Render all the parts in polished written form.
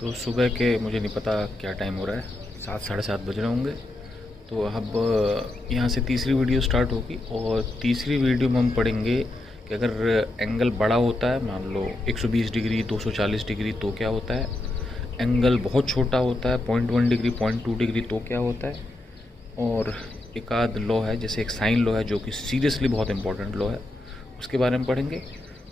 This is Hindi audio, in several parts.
तो सुबह के मुझे नहीं पता क्या टाइम हो रहा है, 7 साढ़े 7 बज रहे होंगे। तो अब यहाँ से तीसरी वीडियो स्टार्ट होगी और तीसरी वीडियो में हम पढ़ेंगे कि अगर एंगल बड़ा होता है, मान लो 120 डिग्री 240 डिग्री, तो क्या होता है। एंगल बहुत छोटा होता है, 0.1 डिग्री 0.2 डिग्री, तो क्या होता है। और एक आध लॉ है, जैसे एक साइन लॉ है जो कि सीरियसली बहुत इंपॉर्टेंट लॉ है, उसके बारे में पढ़ेंगे।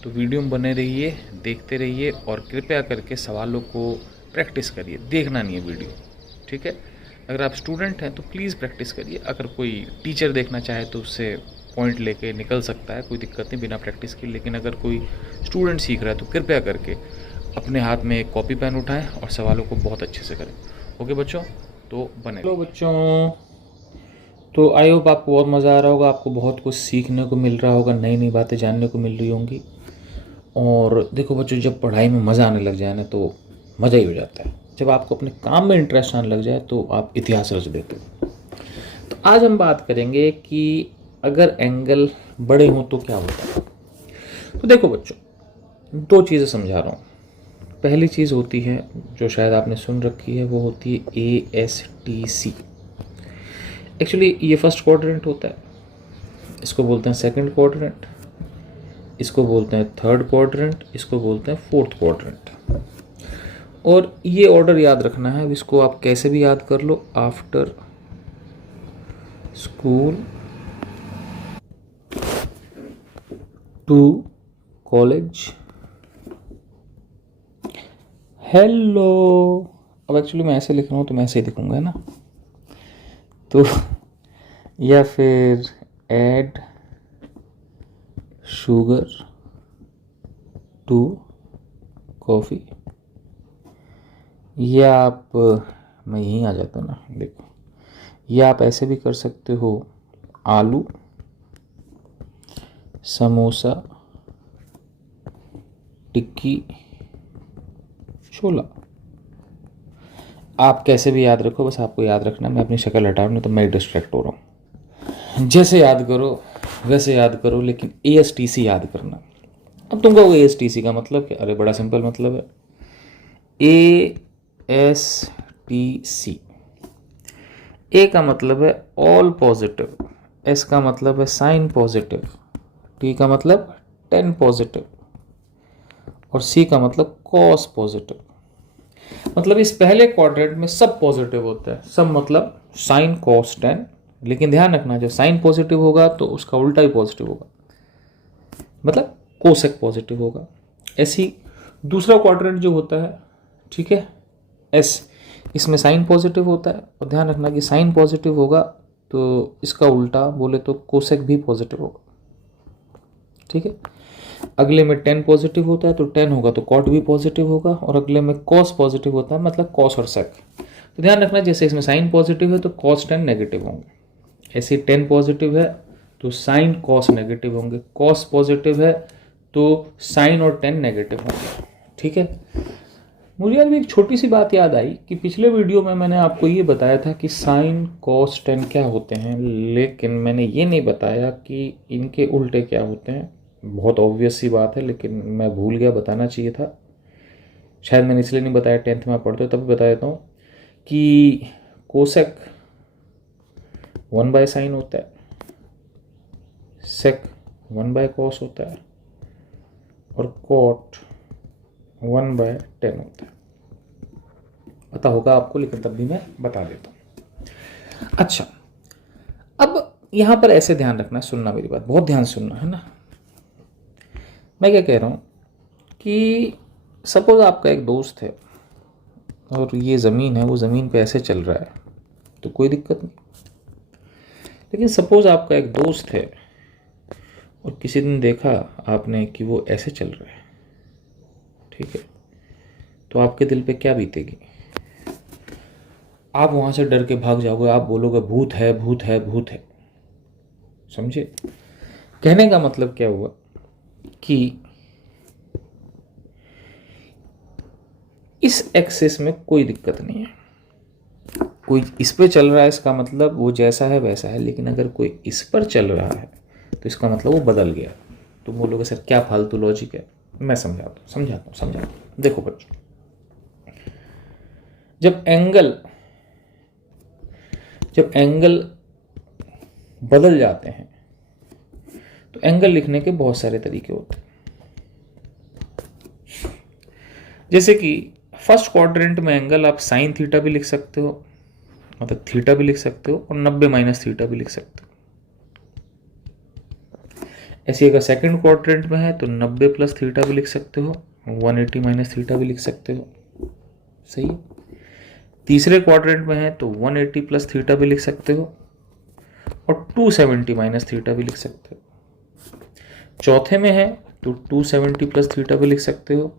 तो वीडियो में बने रहिए, देखते रहिए और कृपया करके सवालों को प्रैक्टिस करिए, देखना नहीं है वीडियो, ठीक है। अगर आप स्टूडेंट हैं तो प्लीज़ प्रैक्टिस करिए। अगर कोई टीचर देखना चाहे तो उससे पॉइंट लेके निकल सकता है, कोई दिक्कत नहीं बिना प्रैक्टिस के। लेकिन अगर कोई स्टूडेंट सीख रहा है तो कृपया करके अपने हाथ में एक कॉपी पेन उठाएं और सवालों को बहुत अच्छे से करें। ओके बच्चों, तो बने। हेलो बच्चों, तो आई होप आपको बहुत मज़ा आ रहा होगा, आपको बहुत कुछ सीखने को मिल रहा होगा, नई नई बातें जानने को मिल रही होंगी। और देखो बच्चों, जब पढ़ाई में मज़ा आने लग जाए ना तो मज़ा ही हो जाता है। जब आपको अपने काम में इंटरेस्ट आने लग जाए तो आप इतिहास रच देते हो। तो आज हम बात करेंगे कि अगर एंगल बड़े हों तो क्या होता है। तो देखो बच्चों, दो चीज़ें समझा रहा हूँ। पहली चीज़ होती है जो शायद आपने सुन रखी है, वो होती है ASTC। एक्चुअली ये फर्स्ट क्वाड्रेंट होता है, इसको बोलते हैं सेकंड क्वाड्रेंट, इसको बोलते हैं थर्ड क्वाड्रेंट, इसको बोलते हैं फोर्थ क्वाड्रेंट। और ये ऑर्डर याद रखना है। इसको आप कैसे भी याद कर लो, after school to college, hello. अब एक्चुअली मैं ऐसे लिख रहा हूँ तो मैं ऐसे ही लिखूंगा, है ना। तो या फिर ऐड शुगर टू कॉफ़ी, या आप, मैं यहीं आ जाता हूँ ना, देखो, या आप ऐसे भी कर सकते हो, आलू समोसा टिक्की छोला। आप कैसे भी याद रखो, बस आपको याद रखना। मैं अपनी शक्ल हटाऊँ नहीं तो मैं डिस्ट्रैक्ट हो रहा हूँ। जैसे याद करो वैसे याद करो, लेकिन ASTC याद करना। अब तुम कहोगे ASTC का मतलब क्या? अरे बड़ा सिंपल मतलब है। ASTC, ए का मतलब है ऑल पॉजिटिव, एस का मतलब है साइन पॉजिटिव, टी का मतलब 10 पॉजिटिव और सी का मतलब कॉस पॉजिटिव। मतलब इस पहले क्वाड्रेंट में सब पॉजिटिव होता है, सब मतलब साइन कॉस 10। लेकिन ध्यान रखना, जो साइन पॉजिटिव होगा तो उसका उल्टा ही पॉजिटिव होगा, मतलब कोसेक पॉजिटिव होगा। ऐसी दूसरा क्वाड्रेंट जो होता है, ठीक है, एस, इसमें साइन पॉजिटिव होता है। और ध्यान रखना कि साइन पॉजिटिव होगा तो इसका उल्टा बोले तो कोसेक भी पॉजिटिव होगा, ठीक है। अगले में 10 पॉजिटिव होता है तो 10 होगा तो कॉट भी पॉजिटिव होगा, और अगले में कॉस पॉजिटिव होता है मतलब कॉस और सेक। तो ध्यान रखना, जैसे इसमें साइन पॉजिटिव है तो कॉस 10 नेगेटिव होंगे, ऐसे 10 पॉजिटिव है तो साइन कॉस नेगेटिव होंगे, कॉस पॉजिटिव है तो साइन और 10 नेगेटिव होंगे, ठीक है। मुझे यार एक छोटी सी बात याद आई कि पिछले वीडियो में मैंने आपको ये बताया था कि साइन कॉस 10 क्या होते हैं, लेकिन मैंने ये नहीं बताया कि इनके उल्टे क्या होते हैं। बहुत ऑब्वियस सी बात है, लेकिन मैं भूल गया, बताना चाहिए था। शायद मैंने इसलिए नहीं बताया, 10th में पढ़ते तब बता देता हूँ कि कोसेक 1/sin होता है, सेक 1/cos होता है और कॉट 1/10 होता है। पता होगा आपको, लेकिन तब भी मैं बता देता हूँ। अच्छा, अब यहां पर ऐसे ध्यान रखना, सुनना मेरी बात, बहुत ध्यान सुनना, है ना। मैं क्या कह रहा हूं कि सपोज आपका एक दोस्त है और ये ज़मीन है, वो ज़मीन पे ऐसे चल रहा है तो कोई दिक्कत नहीं। लेकिन सपोज आपका एक दोस्त है और किसी दिन देखा आपने कि वो ऐसे चल रहा है, ठीक है, तो आपके दिल पे क्या बीतेगी? आप वहां से डर के भाग जाओगे, आप बोलोगे भूत है भूत है भूत है। समझे? कहने का मतलब क्या हुआ कि इस एक्सिस में कोई दिक्कत नहीं है, कोई इस पे चल रहा है इसका मतलब वो जैसा है वैसा है। लेकिन अगर कोई इस पर चल रहा है तो इसका मतलब वो बदल गया। तो बोलोगे सर क्या फालतू लॉजिक है। मैं समझाता हूँ। देखो बच्चों, जब एंगल बदल जाते हैं तो एंगल लिखने के बहुत सारे तरीके होते हैं। जैसे कि फर्स्ट क्वाड्रेंट में एंगल आप साइन थीटा भी लिख सकते हो, मतलब थीटा भी लिख सकते हो, और 90 माइनस थीटा भी लिख सकते हो। ऐसे अगर सेकंड क्वाड्रेंट में है तो 90 प्लस थीटा भी लिख सकते हो, 180 माइनस थीटा भी लिख सकते हो। सही है। तीसरे क्वाड्रेंट में है तो 180 प्लस थीटा भी लिख सकते हो और 270 माइनस थीटा भी लिख सकते हो। चौथे में है तो 270 प्लस थीटा भी लिख सकते हो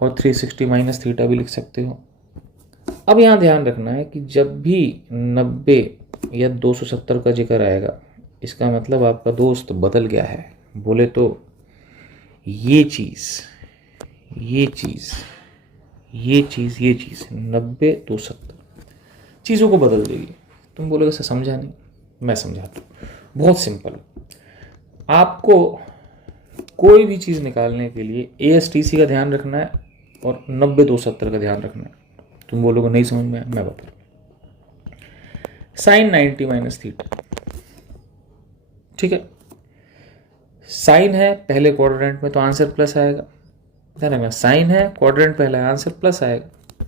और 360 माइनस थीटा भी लिख सकते हो। अब यहाँ ध्यान रखना है कि जब भी 90 या 270 का जिक्र आएगा, इसका मतलब आपका दोस्त बदल गया है। बोले तो ये चीज़ 90 270 चीज़ों को बदल देगी। तुम बोलोगे सर समझा नहीं, मैं समझाता हूँ। बहुत सिंपल। आपको कोई भी चीज़ निकालने के लिए ASTC का ध्यान रखना है और 90 270 का ध्यान रखना है। तुम बोलोगे नहीं समझ में, मैं बता रहा हूँ। साइन 90 माइनस थीटा, ठीक है। साइन है पहले क्वाड्रेंट में तो आंसर प्लस आएगा, ध्यान रखना। साइन है क्वाड्रेंट पहला है, आंसर प्लस आएगा।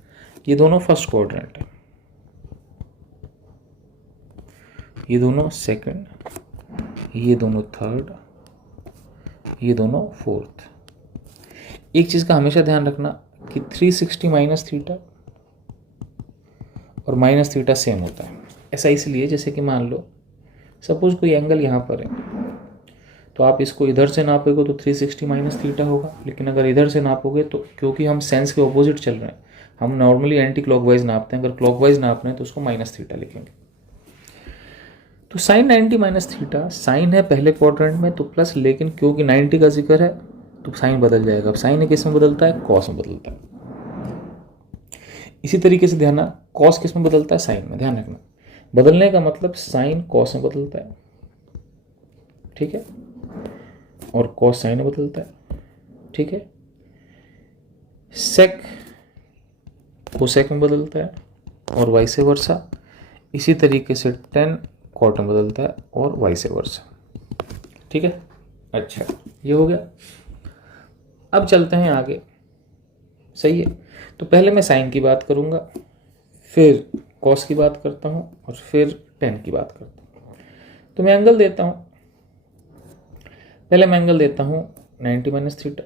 ये दोनों फर्स्ट क्वाड्रेंट है, ये दोनों सेकंड, ये दोनों थर्ड, ये दोनों फोर्थ। एक चीज़ का हमेशा ध्यान रखना कि 360 माइनस थीटा और माइनस थीटा सेम होता है। ऐसा इसलिए जैसे कि मान लो सपोज कोई एंगल यहाँ पर है तो आप इसको इधर से नापोगे तो 360 माइनस थीटा होगा, लेकिन अगर इधर से नापोगे तो, क्योंकि हम सेंस के ऑपोजिट चल रहे हैं, हम नॉर्मली एंटी क्लॉकवाइज नापते हैं, अगर क्लॉकवाइज नाप रहे हैं तो उसको माइनस थीटा लिखेंगे। तो साइन 90 माइनस थीटा, साइन है पहले क्वाड्रेंट में तो प्लस, लेकिन क्योंकि 90 का जिक्र है तो साइन बदल जाएगा। अब साइन किस में बदलता है? कॉस में बदलता है। इसी तरीके से ध्यान, कॉस किस में बदलता है? साइन में। ध्यान रखना, बदलने का मतलब साइन कॉस में बदलता है, ठीक है, और कॉस साइन में बदलता है, ठीक है। सेक कोसेक में बदलता है और वाइस वर्सा। इसी तरीके से टेन कॉट में बदलता है और वाइस वर्सा, ठीक है। अच्छा, ये हो गया। अब चलते हैं आगे, सही है। तो पहले मैं साइन की बात करूंगा, फिर कॉस की बात करता हूं और फिर टेन की बात करता हूं। तो मैं एंगल देता हूं, पहले मैं एंगल देता हूं 90 माइनस थीटा,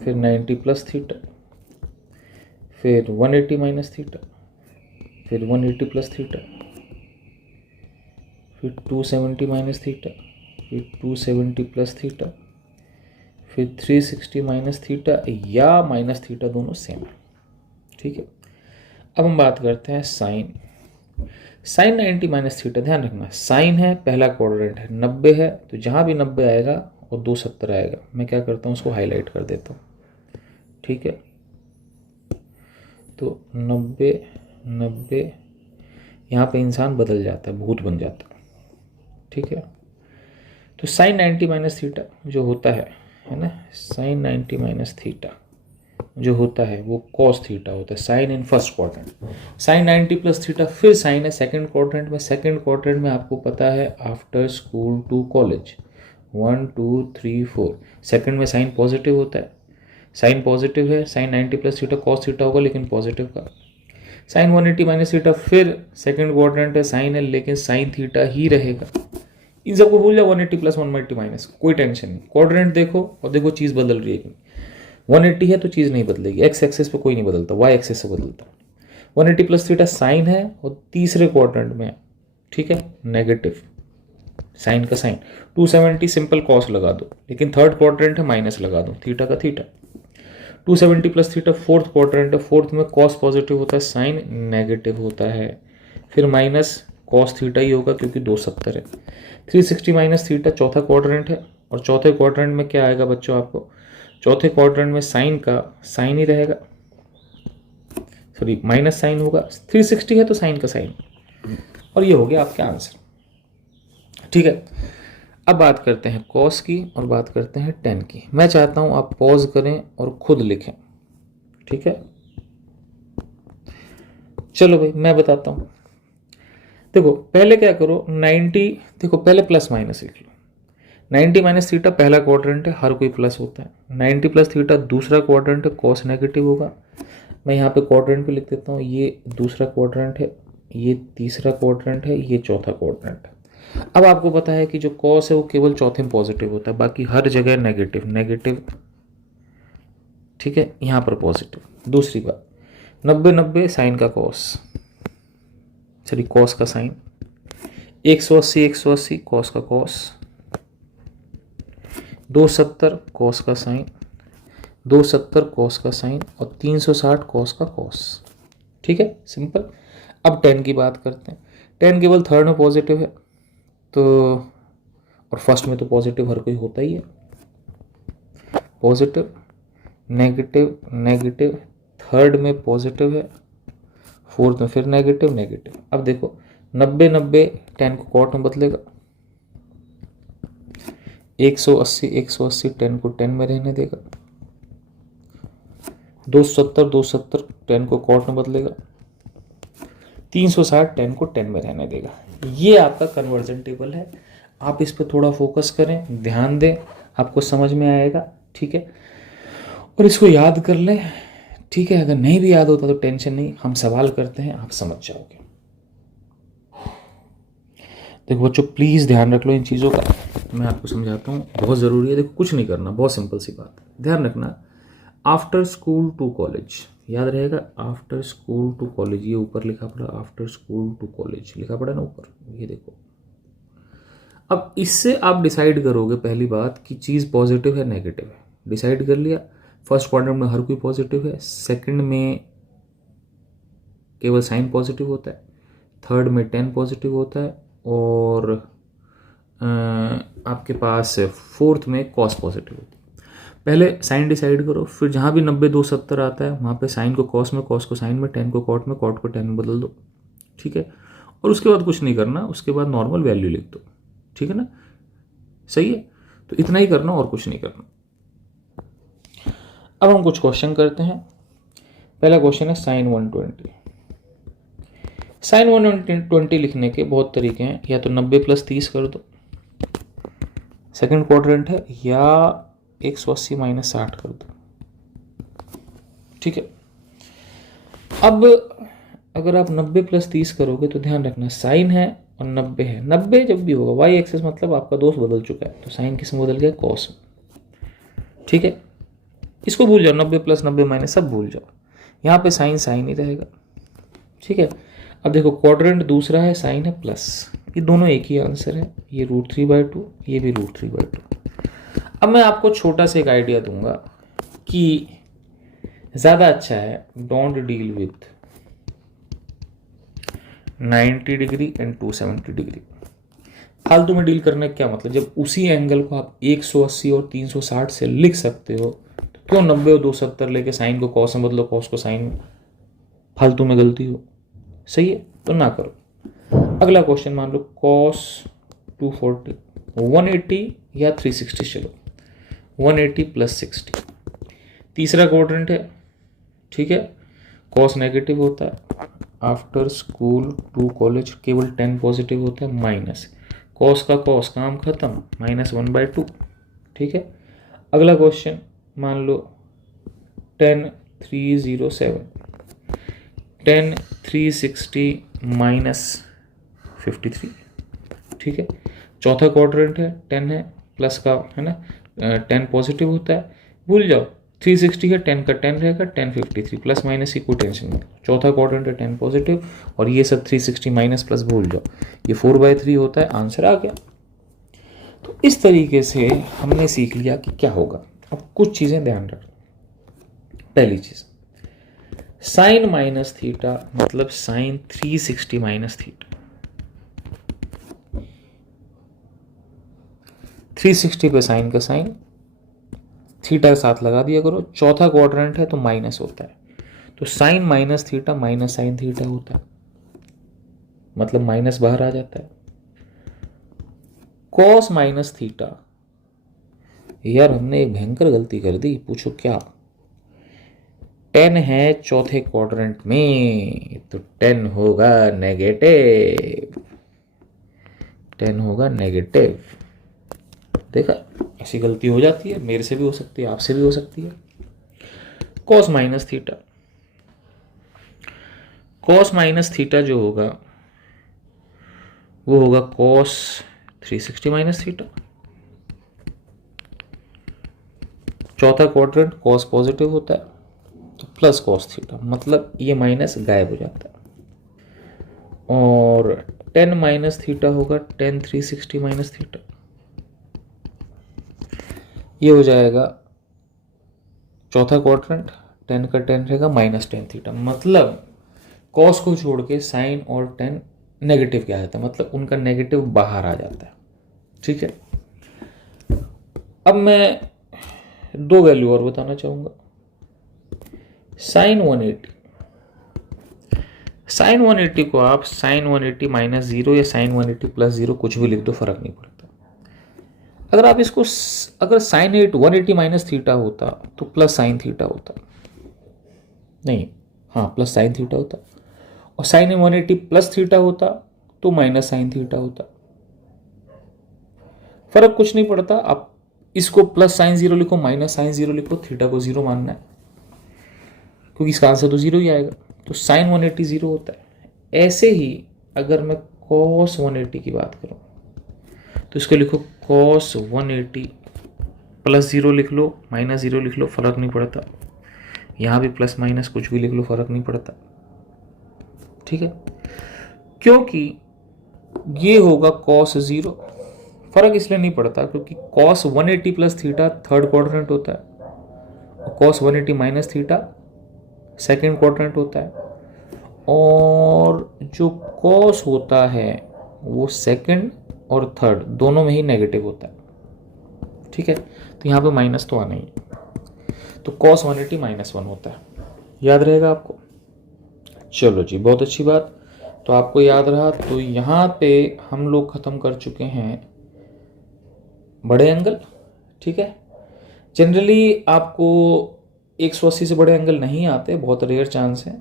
फिर 90 प्लस थीटा, फिर 180 माइनस थीटा, फिर 180 प्लस थीटा, फिर 270 माइनस थीटा, फिर 270 प्लस थीटा, फिर 360 माइनस थीटा या माइनस थीटा, दोनों सेम है, ठीक है। अब हम बात करते हैं साइन। साइन 90 माइनस थीटा, ध्यान रखना साइन है पहला क्वाड्रेंट है, 90 है तो जहाँ भी 90 आएगा और 270 आएगा, मैं क्या करता हूँ उसको हाईलाइट कर देता हूँ, ठीक है। तो 90 यहाँ पे इंसान बदल जाता है, भूत बन जाता है, ठीक है। तो साइन 90 माइनस थीटा जो होता है ना, साइन 90 माइनस थीटा जो होता है वो कॉस थीटा होता है, sine in first quadrant. Sine 90 plus theta, फिर साइन है सेकंड क्वाड्रेंट में। सेकंड क्वाड्रेंट में आपको पता है after school to college 1 2 3 4, second में साइन पॉजिटिव होता है, साइन पॉजिटिव है, sine 90 plus theta cos theta होगा लेकिन पॉजिटिव का। साइन 180 माइनस थीटा, फिर सेकंड क्वाड्रेंट है, साइन है लेकिन साइन थीटा ही रहेगा। इन सबको भूल जाओ, 180 प्लस 180 माइनस, कोई टेंशन नहीं। क्वाड्रेंट देखो और देखो चीज़ बदल रही है कि 180 है तो चीज़ नहीं बदलेगी, एक्स एक्सेस पे कोई नहीं बदलता, वाई एक्सेस से बदलता। 180 प्लस थीटा साइन है और तीसरे क्वाड्रेंट में, ठीक है, नेगेटिव साइन का साइन। 270 सिंपल कॉस लगा दो, लेकिन थर्ड क्वाड्रेंट है माइनस लगा दो, थीटा का theta. 270 plus theta fourth quadrant है, फोर्थ में कॉस पॉजिटिव होता है, साइन नेगेटिव होता है, फिर माइनस कॉस थीटा ही होगा क्योंकि 270 है। 360 माइनस थीटा चौथा क्वाड्रेंट है, और चौथे क्वाड्रेंट में क्या आएगा बच्चों आपको? चौथे क्वाड्रेंट में साइन का साइन ही रहेगा, सॉरी माइनस साइन होगा। 360 है तो साइन का साइन, और ये हो गया आपका आंसर, ठीक है। अब बात करते हैं कॉस की और बात करते हैं टेन की। मैं चाहता हूं आप पॉज करें और खुद लिखें, ठीक है। चलो भाई मैं बताता हूँ। देखो पहले क्या करो, 90, देखो पहले प्लस माइनस लिख लो। 90 माइनस थीटा पहला क्वाड्रेंट है, हर कोई प्लस होता है। 90 प्लस थीटा दूसरा क्वाड्रेंट है, कॉस नेगेटिव होगा। मैं यहाँ पे क्वाड्रेंट पे लिख देता हूँ, ये दूसरा क्वाड्रेंट है, ये तीसरा क्वाड्रेंट है, ये चौथा क्वाड्रेंट है। अब आपको पता है कि जो कॉस है वो केवल चौथे में पॉजिटिव होता है, बाकी हर जगह नेगेटिव नेगेटिव, ठीक है, यहाँ पर पॉजिटिव। दूसरी बात, 90 90 साइन का कॉस, सॉरी कॉस का साइन, 180 180 कॉस का कॉस, 270 कॉस का साइन, 270 कॉस का साइन और 360 कॉस का कॉस। ठीक है, सिंपल। अब 10 की बात करते हैं। 10 केवल थर्ड में पॉजिटिव है, तो और फर्स्ट में तो पॉजिटिव हर कोई होता ही है। पॉजिटिव नेगेटिव नेगेटिव, थर्ड में पॉजिटिव है, फोर्थ में फिर नेगेटिव नेगेटिव। अब देखो 90 90 10 को कॉट में बदलेगा, 180 180 10 को 10 में रहने देगा, 270 270 10 को कॉट में बदलेगा, 360 10 को 10 में रहने देगा। ये आपका कन्वर्जन टेबल है। आप इस पर थोड़ा फोकस करें, ध्यान दें, आपको समझ में आएगा। ठीक है, और इसको याद कर लें। ठीक है, अगर नहीं भी याद होता तो टेंशन नहीं, हम सवाल करते हैं, आप समझ जाओगे। देखो बच्चों प्लीज़ ध्यान रख लो इन चीज़ों का, मैं आपको समझाता हूँ, बहुत ज़रूरी है। देखो कुछ नहीं करना, बहुत सिंपल सी बात, ध्यान रखना। आफ्टर स्कूल टू कॉलेज, याद रहेगा, आफ्टर स्कूल टू कॉलेज, ये ऊपर लिखा पड़ा, आफ्टर स्कूल टू कॉलेज लिखा पड़ा ना ऊपर, ये देखो। अब इससे आप डिसाइड करोगे पहली बात कि चीज़ पॉजिटिव है नेगेटिव है। डिसाइड कर लिया, फर्स्ट क्वाड्रेंट में हर कोई पॉजिटिव है, सेकंड में केवल साइन पॉजिटिव होता है, थर्ड में 10 पॉजिटिव होता है, और आपके पास फोर्थ में कॉस पॉजिटिव होता है। पहले साइन डिसाइड करो, फिर जहाँ भी 90 270 आता है वहाँ पे साइन को कॉस में, कॉस को साइन में, 10 को कॉट में, कॉट को 10 में बदल दो। ठीक है, और उसके बाद कुछ नहीं करना, उसके बाद नॉर्मल वैल्यू लिख दो। ठीक है ना, सही है, तो इतना ही करना और कुछ नहीं करना। अब हम कुछ क्वेश्चन करते हैं। पहला क्वेश्चन है साइन 120। साइन 120 लिखने के बहुत तरीके हैं, या तो 90 प्लस 30 कर दो, सेकंड क्वाड्रेंट है, या 180 माइनस 60 कर दो। ठीक है, अब अगर आप 90 प्लस 30 करोगे तो ध्यान रखना साइन है और 90 है। 90 जब भी होगा वाई एक्सिस मतलब आपका दोस्त बदल चुका है, तो साइन किस में बदल गया, कॉस में। ठीक है, इसको भूल जाओ, 90 प्लस 90 माइनस सब भूल जाओ, यहाँ पे साइन साइन ही रहेगा। ठीक है, अब देखो क्वाड्रेंट दूसरा है, साइन है प्लस, ये दोनों एक ही आंसर है, ये √3/2, ये भी √3/2। अब मैं आपको छोटा सा एक आइडिया दूंगा कि ज़्यादा अच्छा है don't deal with 90 degree and 270 degree. फालतू में डील करने का क्या मतलब, जब उसी एंगल को आप 180 और 360 से लिख सकते हो तो क्यों 90 और 270 लेके साइन को कॉस में बदलो, कॉस को साइन में, फालतू में गलती हो। सही है, तो ना करो। अगला क्वेश्चन मान लो कॉस 240, 180 या 360, चलो 180 प्लस 60, तीसरा क्वाड्रेंट है। ठीक है, कॉस नेगेटिव होता है, आफ्टर स्कूल टू कॉलेज केवल 10 पॉजिटिव होता है, माइनस कॉस का कॉस, काम खत्म, -1/2। ठीक है, अगला क्वेश्चन मान लो 10 307, 10 360 -53। ठीक है, चौथा क्वाड्रेंट है, 10 है, प्लस का है ना, 10 पॉजिटिव होता है, भूल जाओ 360 है, 10 का 10 रहेगा, 1053 प्लस माइनस की कोई टेंशन नहीं। चौथा क्वाड्रेंट है 10 पॉजिटिव, और ये सब 360 माइनस प्लस भूल जाओ, ये 4/3 होता है, आंसर आ गया। तो इस तरीके से हमने सीख लिया कि क्या होगा। अब कुछ चीज़ें ध्यान रखना। पहली चीज़, साइन माइनस थीटा मतलब साइन 360 माइनस थीटा, 360 पे साइन का साइन, थीटा के साथ लगा दिया करो। चौथा क्वाड्रेंट है तो माइनस होता है, तो sine minus theta minus sine theta होता है, मतलब माइनस बाहर आ जाता है। कॉस माइनस थीटा, यार हमने एक भयंकर गलती कर दी, पूछो क्या। 10 है चौथे क्वाड्रेंट में, तो 10 होगा नेगेटिव, 10 होगा नेगेटिव। देखा, ऐसी गलती हो जाती है, मेरे से भी हो सकती है, आपसे भी हो सकती है। Cos minus theta, cos minus theta जो होगा वो होगा कॉस 360 माइनस थीटा। चौथा क्वाड्रेंट कॉस पॉजिटिव होता है तो प्लस कॉस थीटा, मतलब ये माइनस गायब हो जाता है। और 10 माइनस थीटा होगा 10 360 माइनस थीटा, ये हो जाएगा चौथा क्वाड्रेंट, 10 का 10 रहेगा माइनस 10 थीटा, मतलब कॉस को छोड़ के साइन और 10 नेगेटिव क्या जाता है, मतलब उनका नेगेटिव बाहर आ जाता है। ठीक है, अब मैं दो वैल्यू और बताना चाहूंगा। साइन 180, साइन 180 को आप साइन 180 माइनस 0 या साइन 180 प्लस 0 कुछ भी लिख दो, फर्क नहीं पड़ता। अगर आप इसको अगर साइन 180 माइनस थीटा होता तो प्लस साइन थीटा होता, नहीं, हाँ प्लस साइन थीटा होता, और साइन 180 प्लस थीटा होता तो माइनस साइन थीटा होता। फर्क कुछ नहीं पड़ता, आप इसको प्लस साइन 0 लिखो, माइनस साइन 0 लिखो, थीटा को 0 मानना है क्योंकि इसका आंसर तो 0 ही आएगा, तो साइन 180 0 होता है। ऐसे ही अगर मैं कॉस 180 की बात करूं तो इसको लिखो कॉस 180 प्लस 0 लिख लो, माइनस 0 लिख लो, फर्क नहीं पड़ता। यहां भी प्लस माइनस कुछ भी लिख लो, फर्क नहीं पड़ता। ठीक है, क्योंकि ये होगा कॉस 0, फर्क इसलिए नहीं पड़ता क्योंकि cos 180 plus theta third quadrant होता है और cos 180 minus theta second quadrant होता है, और जो कॉस होता है वो सेकेंड और थर्ड दोनों में ही नेगेटिव होता है। ठीक है, तो यहाँ पे माइनस तो आना ही है, तो कॉस 180 माइनस 1 होता है, याद रहेगा आपको। चलो जी, बहुत अच्छी बात, तो आपको याद रहा। तो यहाँ पे हम लोग ख़त्म कर चुके हैं बड़े एंगल। ठीक है, जनरली आपको 180 से बड़े एंगल नहीं आते, बहुत रेयर चांस है,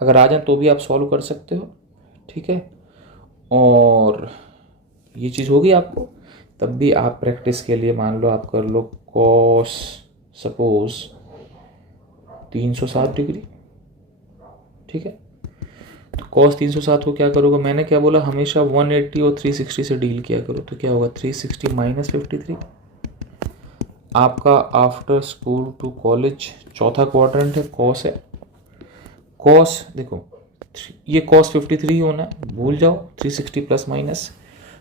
अगर आ जाए तो भी आप सॉल्व कर सकते हो। ठीक है, और ये चीज़ होगी आपको, तब भी आप प्रैक्टिस के लिए मान लो आप कर लो कॉस सपोज 360 डिग्री। ठीक है, तो कॉस 360 को क्या करोगे, मैंने क्या बोला, हमेशा 180 और 360 से डील किया करो, तो क्या होगा 360 माइनस 53। आपका आफ्टर स्कूल टू कॉलेज चौथा क्वाड्रेंट है, कॉस है, कॉस देखो ये कॉस 53 होना है, भूल जाओ, 360 प्लस माइनस,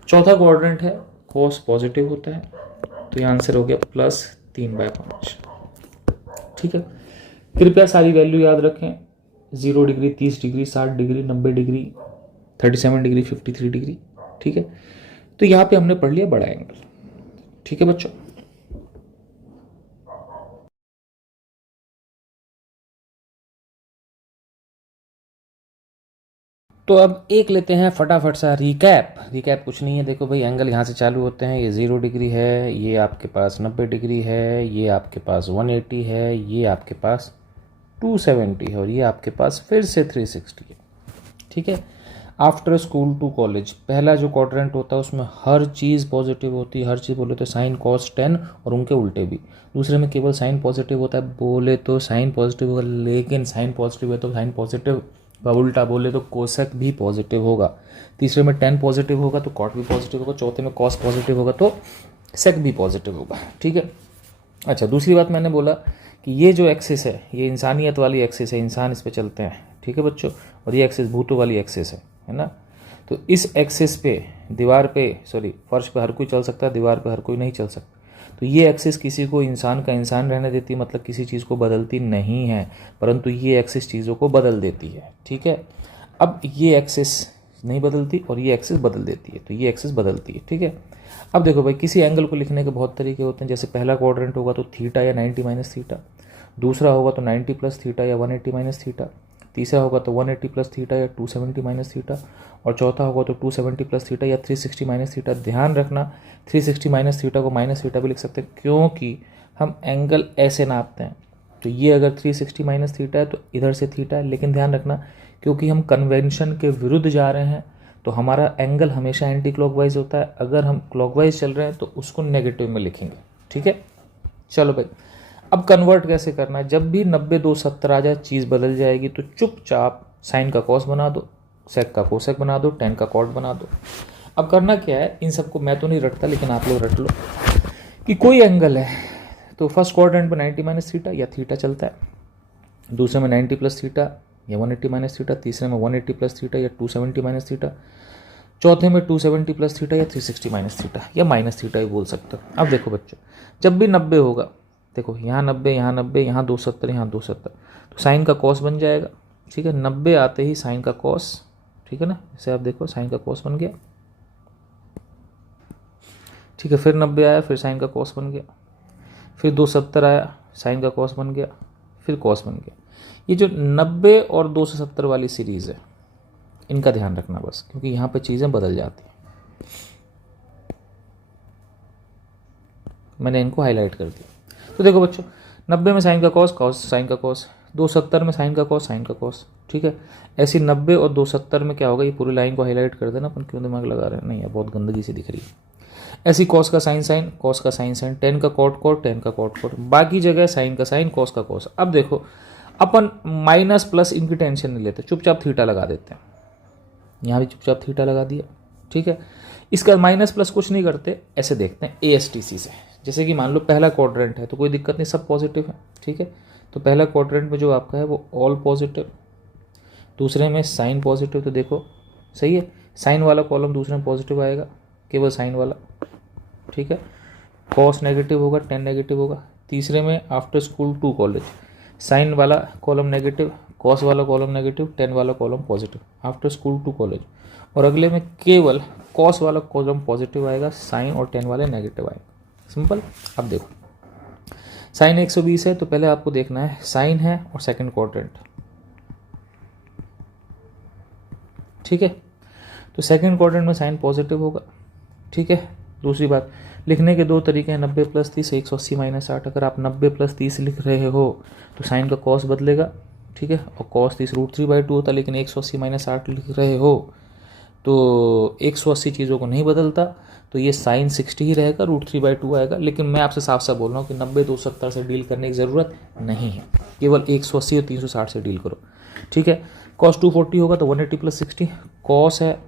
चौथा क्वाड्रेंट है, कॉस पॉजिटिव होता है, तो ये आंसर हो गया प्लस 3/5। ठीक है, कृपया सारी वैल्यू याद रखें, 0 degree, 30 degree, 60 degree, 90 degree, 37 degree, 53 degree. ठीक है, तो यहाँ पे हमने पढ़ लिया बड़ा एंगल। ठीक है बच्चों, तो अब एक लेते हैं फटाफट सा रिकैप कुछ नहीं है, देखो भाई एंगल यहाँ से चालू होते हैं, ये 0 डिग्री है, ये आपके पास 90 डिग्री है, ये आपके पास 180 है, ये आपके पास 270 है, और ये आपके पास फिर से 360 है। ठीक है, आफ्टर स्कूल टू कॉलेज पहला जो क्वाड्रेंट होता है उसमें हर चीज़ पॉजिटिव होती है, हर चीज़ बोले तो साइन कॉस 10 और उनके उल्टे भी। दूसरे में केवल साइन पॉजिटिव होता है, बोले तो साइन पॉजिटिव होगा, लेकिन साइन पॉजिटिव है तो साइन पॉजिटिव का उल्टा बोले तो कोसेक भी पॉजिटिव होगा। तीसरे में 10 पॉजिटिव होगा तो कॉट भी पॉजिटिव होगा, चौथे में कॉस पॉजिटिव होगा तो सेक भी पॉजिटिव होगा। ठीक है, अच्छा दूसरी बात मैंने बोला कि ये जो एक्सिस है ये इंसानियत वाली एक्सिस है, इंसान इस पे चलते हैं। ठीक है बच्चों, और ये एक्सिस भूतों वाली एक्सिस है ना, तो इस एक्सिस पे दीवार पे फर्श पे हर कोई चल सकता है, दीवार पे हर कोई नहीं चल सकता। तो ये एक्सिस किसी को इंसान का इंसान रहने देती है, मतलब किसी चीज़ को बदलती नहीं है, परंतु ये एक्सिस चीज़ों को बदल देती है। ठीक है, अब ये एक्सिस नहीं बदलती और ये एक्सिस बदल देती है, तो ये एक्सिस बदलती है। ठीक है, अब देखो भाई किसी एंगल को लिखने के बहुत तरीके होते हैं, जैसे पहला क्वाड्रेंट होगा तो थीटा या 90 माइनस थीटा, दूसरा होगा तो 90 प्लस थीटा या 180 माइनस थीटा, तीसरा होगा तो 180 प्लस थीटा या 270 माइनस थीटा, और चौथा होगा तो 270 प्लस थीटा या 360 माइनस थीटा। ध्यान रखना 360 माइनस थीटा को माइनस थीटा भी लिख सकते हैं, क्योंकि हम एंगल ऐसे नापते हैं, तो ये अगर 360 माइनस थीटा है तो इधर से थीटा है, लेकिन ध्यान रखना क्योंकि हम कन्वेंशन के विरुद्ध जा रहे हैं तो हमारा एंगल हमेशा एंटी क्लॉकवाइज होता है। अगर हम क्लॉकवाइज चल रहे हैं तो उसको नेगेटिव में लिखेंगे, ठीक है। चलो भाई, अब कन्वर्ट कैसे करना है। जब भी 90 2 70 आ जाए चीज़ बदल जाएगी, तो चुपचाप साइन का कॉस बना दो, सेक का कोसेक बना दो, टेन का कॉट बना दो। अब करना क्या है, इन सबको मैं तो नहीं रटता लेकिन आप लोग रट लो कि कोई एंगल है तो फर्स्ट क्वाड्रेंट में 90 माइनस थीटा या थीटा चलता है, दूसरे में 90 प्लस थीटा या 180 माइनस थीटा, तीसरे में 180 प्लस थीटा या 270 माइनस थीटा, चौथे में 270 प्लस थीटा या 360 माइनस थीटा या माइनस थीटा ही बोल सकते हो। अब देखो बच्चों, जब भी 90 होगा, देखो यहाँ 90, यहाँ 90, यहाँ 270, यहाँ 270, तो साइन का कॉस बन जाएगा, ठीक है। 90 आते ही साइन का कॉस, ठीक है ना, इसे आप देखो साइन का कॉस बन गया, ठीक है। फिर 90 आया, फिर साइन का कॉस बन गया, फिर 270 आया, साइन का कॉस बन गया, फिर कॉस बन गया। ये जो 90 और 270 वाली सीरीज़ है, इनका ध्यान रखना बस, क्योंकि यहाँ पे चीज़ें बदल जाती हैं। मैंने इनको हाईलाइट कर दिया। तो देखो बच्चों, 90 में साइन का कॉस, कॉस साइन का कॉस, 270 में साइन का कॉस, साइन का कॉस, ठीक है। ऐसी 90 और 270 में क्या होगा, ये पूरी लाइन को हाईलाइट कर देना, अपन क्यों दिमाग लगा रहे हैं, नहीं है, बहुत गंदगी सी दिख रही है। ऐसी कॉस का साइन साइन, कॉस का साइन साइन, टेन का कॉट कॉट, टेन का कॉट कॉट, बाकी जगह साइन का साइन, कॉस का कॉस। अब देखो, अपन माइनस प्लस इनकी टेंशन नहीं लेते, चुपचाप थीटा लगा देते हैं, यहाँ भी चुपचाप थीटा लगा दिया, ठीक है। इसका माइनस प्लस कुछ नहीं करते, ऐसे देखते हैं ASTC से। जैसे कि मान लो पहला क्वाड्रेंट है तो कोई दिक्कत नहीं, सब पॉजिटिव है, ठीक है। तो पहला क्वाड्रेंट में जो आपका है वो ऑल पॉजिटिव, दूसरे में साइन पॉजिटिव, तो देखो सही है, साइन वाला कॉलम दूसरे में पॉजिटिव आएगा, केवल साइन वाला, ठीक है। कॉस नेगेटिव होगा, टेन नेगेटिव होगा। तीसरे में after school to college, sine वाला कॉलम नेगेटिव, कॉस वाला कॉलम नेगेटिव, टेन वाला column positive, after school to college. और अगले में केवल कॉस वाला कॉलम पॉजिटिव आएगा, साइन और टेन वाले नेगेटिव आएगा, सिंपल। अब देखो, साइन 120 है तो पहले आपको देखना है साइन है और सेकंड क्वाड्रेंट, ठीक है। तो सेकंड क्वाड्रेंट में साइन पॉजिटिव होगा, ठीक है। दूसरी बात, लिखने के दो तरीके हैं, 90 प्लस 30, 180 माइनस 60। अगर आप 90 प्लस 30 लिख रहे हो तो साइन का कॉस बदलेगा, ठीक है, और कॉस 30 √3/2 होता है। लेकिन 180 माइनस 60 लिख रहे हो तो 180 चीज़ों को नहीं बदलता, तो ये साइन 60 ही रहेगा, √3/2 आएगा। लेकिन मैं आपसे साफ साफ बोल रहा हूँ कि 90 270 से डील करने की ज़रूरत नहीं है, केवल 180 और 360 से डील करो, ठीक है। कॉस 240 होगा तो 180 प्लस 60, कॉस है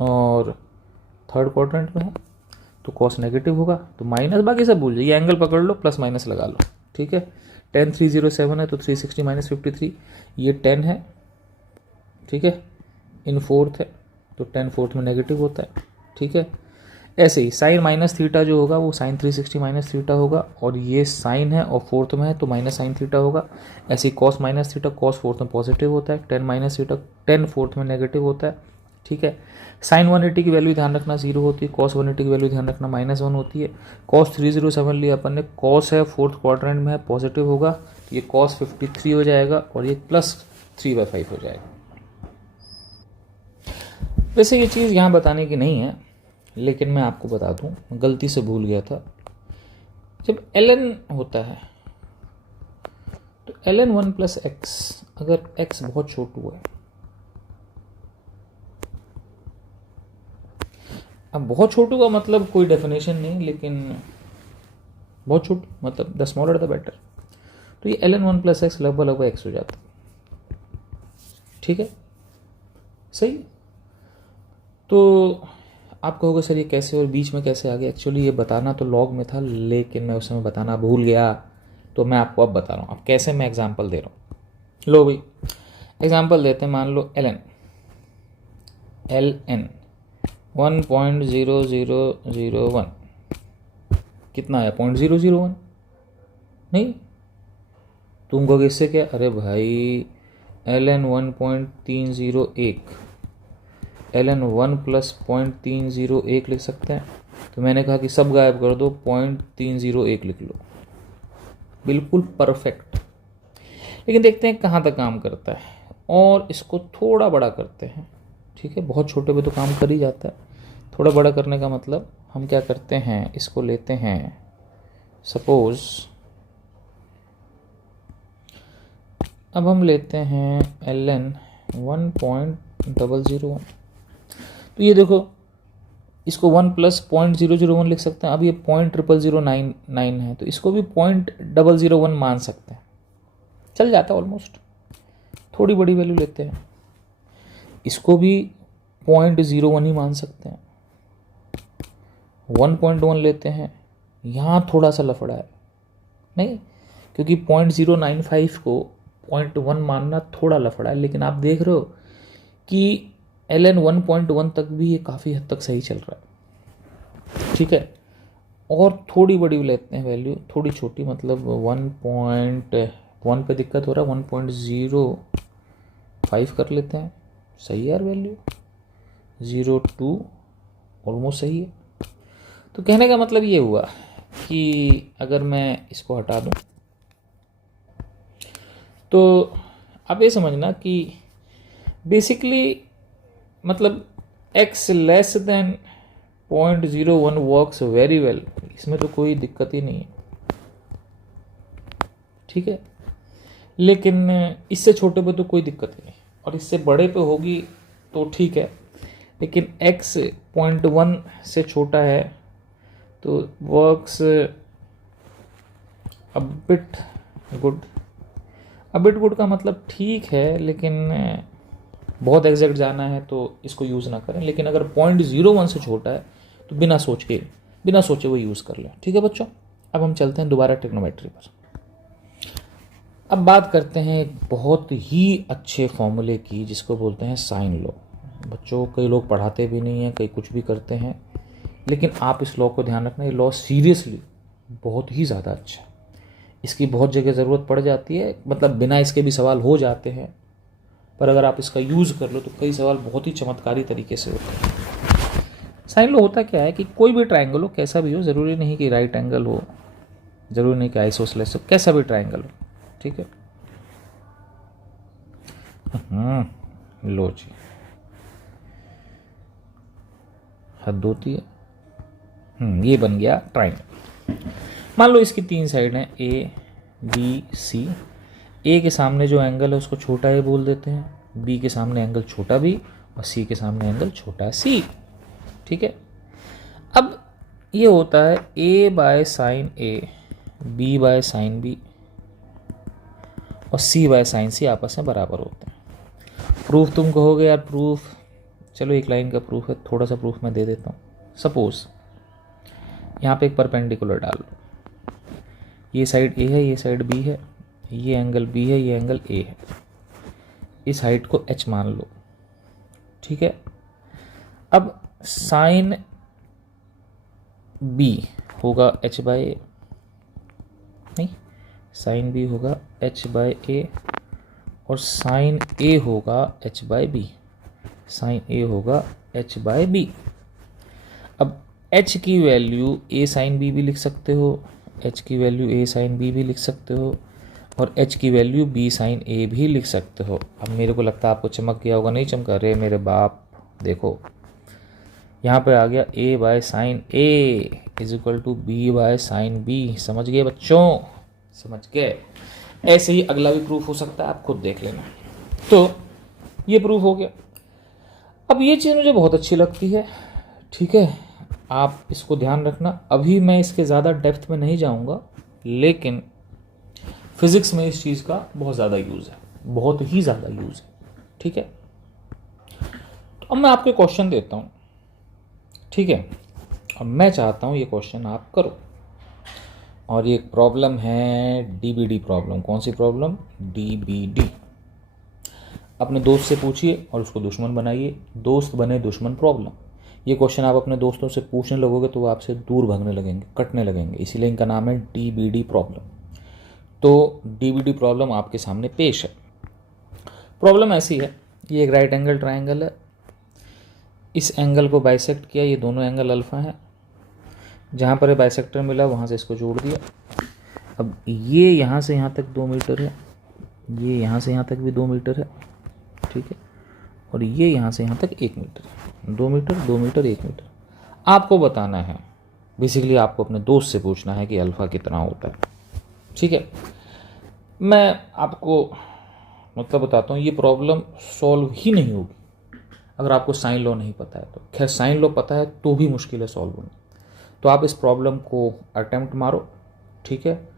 और थर्ड क्वाड्रेंट में है तो कॉस नेगेटिव होगा, तो माइनस, बाकी सब भूल जाइए, ये एंगल पकड़ लो, प्लस माइनस लगा लो, ठीक है। tan 307 है तो 360 माइनस 53, ये 10 है, ठीक है। इन फोर्थ है तो 10 फोर्थ में नेगेटिव होता है, ठीक है। ऐसे ही साइन माइनस थीटा जो होगा वो साइन 360 माइनस थीटा होगा, और ये साइन है और फोर्थ में है तो माइनस साइन थीटा होगा। ऐसे ही cos minus theta, cos fourth में पॉजिटिव होता है, 10 माइनस थीटा 10 फोर्थ में नेगेटिव होता है, ठीक है। साइन 180 की वैल्यू ध्यान रखना 0 होती है, कॉस 180 की वैल्यू ध्यान रखना -1 होती है। कॉस 307 लिया अपन ने, कॉस है फोर्थ क्वाड्रेंट में है, पॉजिटिव होगा, ये कॉस 53 हो जाएगा और ये प्लस 3/5 हो जाएगा। वैसे ये चीज़ यहाँ बताने की नहीं है, लेकिन मैं आपको बता दूँ, गलती से भूल गया था। जब ln होता है तो ln 1 प्लस एक्स, अगर x बहुत छोटू है, अब बहुत छोटू का मतलब कोई डेफिनेशन नहीं, लेकिन बहुत छोटू मतलब द स्मॉलर द बेटर, तो ये ln 1 प्लस एक्स लगभग x हो जाता है, ठीक है, सही। तो आप कहोगे सर ये कैसे और बीच में कैसे आ गया, एक्चुअली ये बताना तो लॉग में था, लेकिन मैं उस समय बताना भूल गया, तो मैं आपको अब बता रहा हूँ। अब कैसे, मैं एग्जांपल दे रहा हूँ, लो भाई एग्जांपल देते हैं। मान लो ln 1.0001 कितना आया, 0.001, नहीं तुम कहोगे इससे क्या, अरे भाई ln 1.301, ln 1 प्लस 0.301 लिख सकते हैं। तो मैंने कहा कि सब गायब कर दो, 0.301 लिख लो, बिल्कुल परफेक्ट। लेकिन देखते हैं कहाँ तक काम करता है, और इसको थोड़ा बड़ा करते हैं, ठीक है। बहुत छोटे पे तो काम कर ही जाता है, थोड़ा बड़ा करने का मतलब हम क्या करते हैं, इसको लेते हैं, सपोज अब हम लेते हैं ln 1.001। तो ये देखो, इसको 1 + 0.001 लिख सकते हैं। अब ये 0.0099 है, तो इसको भी 0.001 मान सकते हैं, चल जाता है ऑलमोस्ट। थोड़ी बड़ी वैल्यू लेते हैं, इसको भी 0.01 ही मान सकते हैं। 1.1 लेते हैं, यहाँ थोड़ा सा लफड़ा है, नहीं, क्योंकि 0.095 को 0.1 मानना थोड़ा लफड़ा है। लेकिन आप देख रहे हो कि ln 1.1 तक भी ये काफ़ी हद तक सही चल रहा है, ठीक है। और थोड़ी बड़ी लेते हैं वैल्यू, थोड़ी छोटी, मतलब 1.1 पे दिक्कत हो रहा है, 1.05 कर लेते हैं, सही है यार वैल्यू। 0.2 ऑलमोस्ट सही है। तो कहने का मतलब ये हुआ कि अगर मैं इसको हटा दूं तो आप ये समझना कि बेसिकली मतलब x less than 0.01 works very well, इसमें तो कोई दिक्कत ही नहीं है, ठीक है। लेकिन इससे छोटे पे तो कोई दिक्कत ही नहीं, और इससे बड़े पे होगी तो ठीक है। लेकिन x 0.1 से छोटा है तो works a bit good. A bit good का मतलब ठीक है, लेकिन बहुत एग्जैक्ट जाना है तो इसको यूज़ ना करें। लेकिन अगर 0.01 से छोटा है तो बिना सोचे वो यूज़ कर लें, ठीक है बच्चों। अब हम चलते हैं दोबारा ट्रिग्नोमेट्री पर। अब बात करते हैं एक बहुत ही अच्छे फॉर्मूले की, जिसको बोलते हैं साइन लॉ। बच्चों, कई लोग पढ़ाते भी नहीं हैं, कई कुछ भी करते हैं, लेकिन आप इस लॉ को ध्यान रखना। ये लॉ सीरियसली बहुत ही ज़्यादा अच्छा है, इसकी बहुत जगह ज़रूरत पड़ जाती है, मतलब बिना इसके भी सवाल हो जाते हैं, पर अगर आप इसका यूज़ कर लो तो कई सवाल बहुत ही चमत्कारी तरीके से होते हैं। साइन लॉ होता क्या है कि कोई भी ट्राइंगल हो, कैसा भी हो, ज़रूरी नहीं कि राइट एंगल हो, ज़रूरी नहीं कि आइसोसेलेस हो, कैसा भी ट्राइंगल हो, ठीक है। लो जी, हद होती है। ये बन गया ट्राइंगल। मान लो इसकी 3 साइड हैं, ए बी सी। ए के सामने जो एंगल है उसको छोटा ए बोल देते हैं, बी के सामने एंगल छोटा बी, और सी के सामने एंगल छोटा सी, ठीक है। अब ये होता है a by sine A, b by sine B और c बाय साइन सी आपस में बराबर होते हैं। प्रूफ तुम कहोगे यार प्रूफ, चलो एक लाइन का प्रूफ है, थोड़ा सा प्रूफ मैं दे देता हूँ। सपोज यहाँ पे एक परपेंडिकुलर डाल लो, ये साइड a है, ये साइड b है, ये एंगल b है, ये एंगल a है। इस हाइट को h मान लो, ठीक है। अब साइन b होगा h बाय ए, नहीं, साइन b होगा h बाय ए, और साइन a होगा h by B, sine a होगा h बाय बी। अब h की वैल्यू a साइन b भी लिख सकते हो, h की वैल्यू a साइन b भी लिख सकते हो, और h की वैल्यू b साइन a भी लिख सकते हो। अब मेरे को लगता है आपको चमक गया होगा, नहीं चमका? अरे मेरे बाप, देखो यहाँ पे आ गया a by sine a is equal to b by sine b। समझ गए बच्चों? समझ गए? ऐसे ही अगला भी प्रूफ हो सकता है, आप खुद देख लेना। तो ये प्रूफ हो गया। अब ये चीज़ मुझे बहुत अच्छी लगती है, ठीक है, आप इसको ध्यान रखना। अभी मैं इसके ज़्यादा डेप्थ में नहीं जाऊँगा, लेकिन फिज़िक्स में इस चीज़ का बहुत ज़्यादा यूज़ है, बहुत ही ज़्यादा यूज़ है, ठीक है। तो अब मैं आपको क्वेश्चन देता हूँ, ठीक है। अब मैं चाहता हूँ ये क्वेश्चन आप करो, और ये एक प्रॉब्लम है डीबीडी प्रॉब्लम। कौन सी प्रॉब्लम? डीबीडी। अपने दोस्त से पूछिए और उसको दुश्मन बनाइए, दोस्त बने दुश्मन प्रॉब्लम। ये क्वेश्चन आप अपने दोस्तों से पूछने लगोगे तो वो आपसे दूर भागने लगेंगे, कटने लगेंगे, इसीलिए इनका नाम है डीबीडी प्रॉब्लम। तो डीबीडी प्रॉब्लम आपके सामने पेश है। प्रॉब्लम ऐसी है, ये एक राइट एंगल ट्राइंगल है, इस एंगल को बाइसेक्ट किया, ये दोनों एंगल अल्फा हैं, जहाँ पर बाइसेक्टर मिला वहाँ से इसको जोड़ दिया। अब ये यहाँ से यहाँ तक 2 मीटर है, ये यहाँ से यहाँ तक भी 2 मीटर है, ठीक है, और ये यहाँ से यहाँ तक 1 मीटर है। 2 मीटर 2 मीटर 1 मीटर। आपको बताना है, बेसिकली आपको अपने दोस्त से पूछना है कि अल्फ़ा कितना होता है, ठीक है। मैं आपको मतलब बताता हूँ, ये प्रॉब्लम सॉल्व ही नहीं होगी अगर आपको साइन लॉ नहीं पता है तो। खैर साइन लॉ पता है तो भी मुश्किल है सॉल्व होना। तो आप इस प्रॉब्लम को अटेम्प्ट मारो, ठीक है,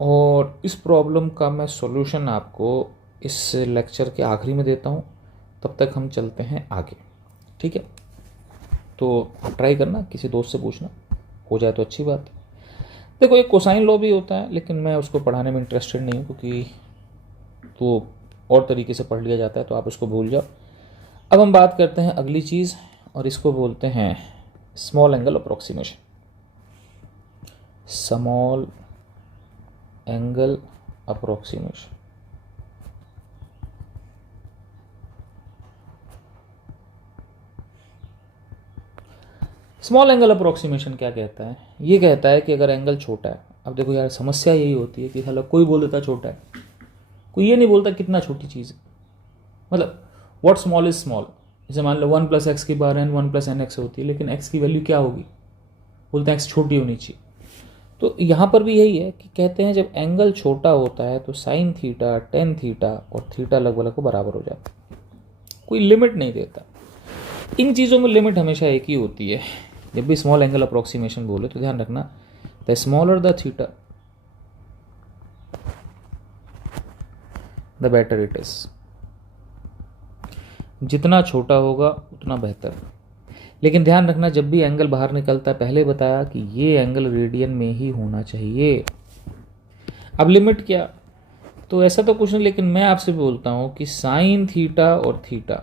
और इस प्रॉब्लम का मैं सॉल्यूशन आपको इस लेक्चर के आखिरी में देता हूँ। तब तक हम चलते हैं आगे, ठीक है। तो ट्राई करना, किसी दोस्त से पूछना, हो जाए तो अच्छी बात है। देखो एक कोसाइन लॉ भी होता है, लेकिन मैं उसको पढ़ाने में इंटरेस्टेड नहीं हूँ क्योंकि तो और तरीके से पढ़ लिया जाता है, तो आप उसको भूल जाओ। अब हम बात करते हैं अगली चीज़, और इसको बोलते हैं small angle approximation. Small angle approximation. Small angle approximation क्या कहता है? ये कहता है कि अगर एंगल छोटा है, अब देखो यार समस्या यही होती है कि साला कोई बोल देता छोटा है, कोई ये नहीं बोलता कितना छोटी चीज़ है। मतलब व्हाट स्मॉल इज स्मॉल। जैसे मान लो 1 + x की बार n 1 + nx होती है, लेकिन x की वैल्यू क्या होगी? बोलते हैं x छोटी होनी चाहिए। तो यहाँ पर भी यही है कि कहते हैं जब एंगल छोटा होता है तो साइन थीटा, टेन थीटा और थीटा लगभग को बराबर हो जाता है। कोई लिमिट नहीं देता। इन चीज़ों में लिमिट हमेशा एक ही होती है। जब भी स्मॉल एंगल अप्रोक्सीमेशन बोले तो ध्यान रखना, the smaller the theta the better it is. जितना छोटा होगा उतना बेहतर। लेकिन ध्यान रखना, जब भी एंगल बाहर निकलता है, पहले बताया कि ये एंगल रेडियन में ही होना चाहिए। अब लिमिट क्या? तो ऐसा तो कुछ नहीं, लेकिन मैं आपसे बोलता हूँ कि साइन थीटा और थीटा,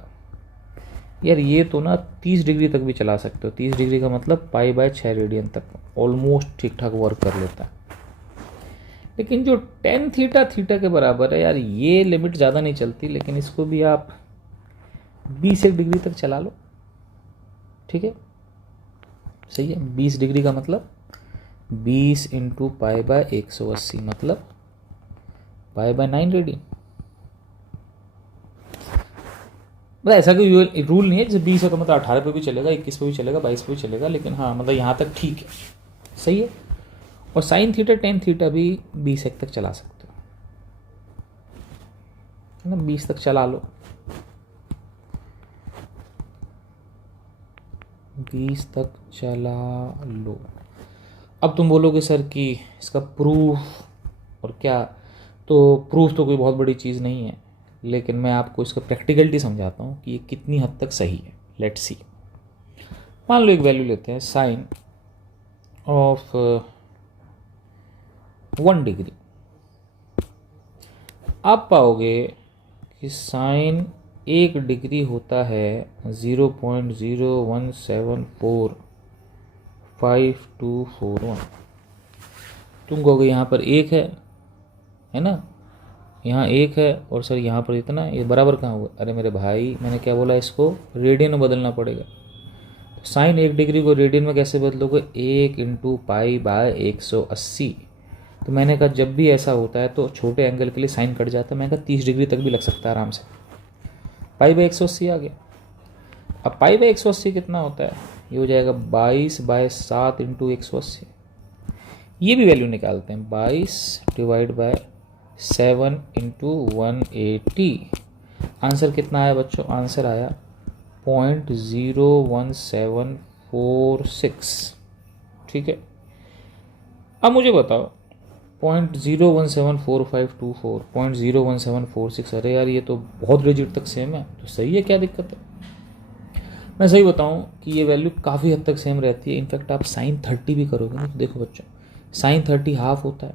यार ये तो ना 30 डिग्री तक भी चला सकते हो। 30 डिग्री का मतलब π/6 रेडियन तक ऑलमोस्ट ठीक ठाक वर्क कर लेता है। लेकिन जो टेन थीटा थीटा के बराबर है, यार ये लिमिट ज़्यादा नहीं चलती, लेकिन इसको भी आप 20 डिग्री तक चला लो, ठीक है, सही है। 20 डिग्री का मतलब 20 × π/180 मतलब π/9 रेडियन। मतलब ऐसा कोई रूल नहीं है, जैसे 20 है तो मतलब 18 पे भी चलेगा, 21 पे भी चलेगा, 22 पे भी चलेगा, लेकिन हाँ मतलब यहाँ तक ठीक है, सही है। और साइन थीटा टेन थीटा भी 20 तक चला सकते हो, है ना, 20 तक चला लो, 20 तक चला लो। अब तुम बोलोगे सर कि इसका प्रूफ और क्या? तो प्रूफ तो कोई बहुत बड़ी चीज़ नहीं है, लेकिन मैं आपको इसका प्रैक्टिकलिटी समझाता हूँ कि ये कितनी हद तक सही है। Let's see. मान लो एक वैल्यू लेते हैं साइन ऑफ 1 डिग्री। आप पाओगे कि साइन 1 डिग्री होता है 0.01745241। तुम कहोगे यहाँ पर 1 है ना, यहाँ 1 है, और सर यहाँ पर इतना, ये बराबर कहाँ हुआ? अरे मेरे भाई, मैंने क्या बोला, इसको रेडियन में बदलना पड़ेगा। तो साइन 1 डिग्री को रेडियन में कैसे बदलोगे? 1 × π/180। तो मैंने कहा जब भी ऐसा होता है तो छोटे एंगल के लिए साइन कट जाता है। मैंने कहा 30 डिग्री तक भी लग सकता है आराम से। π/180 आ गया। अब π/180 कितना होता है? ये हो जाएगा 22/7 × 180। ये भी वैल्यू निकालते हैं, 22/7 × 180। आंसर कितना आया बच्चों? आंसर आया 0.01746, ठीक है। अब मुझे बताओ 0.0174524 0.01746, अरे यार ये तो बहुत डिजिट तक सेम है, तो सही है, क्या दिक्कत है? मैं सही बताऊं कि ये वैल्यू काफ़ी हद तक सेम रहती है। इनफैक्ट आप साइन 30 भी करोगे ना, तो देखो बच्चों, साइन 30 हाफ होता है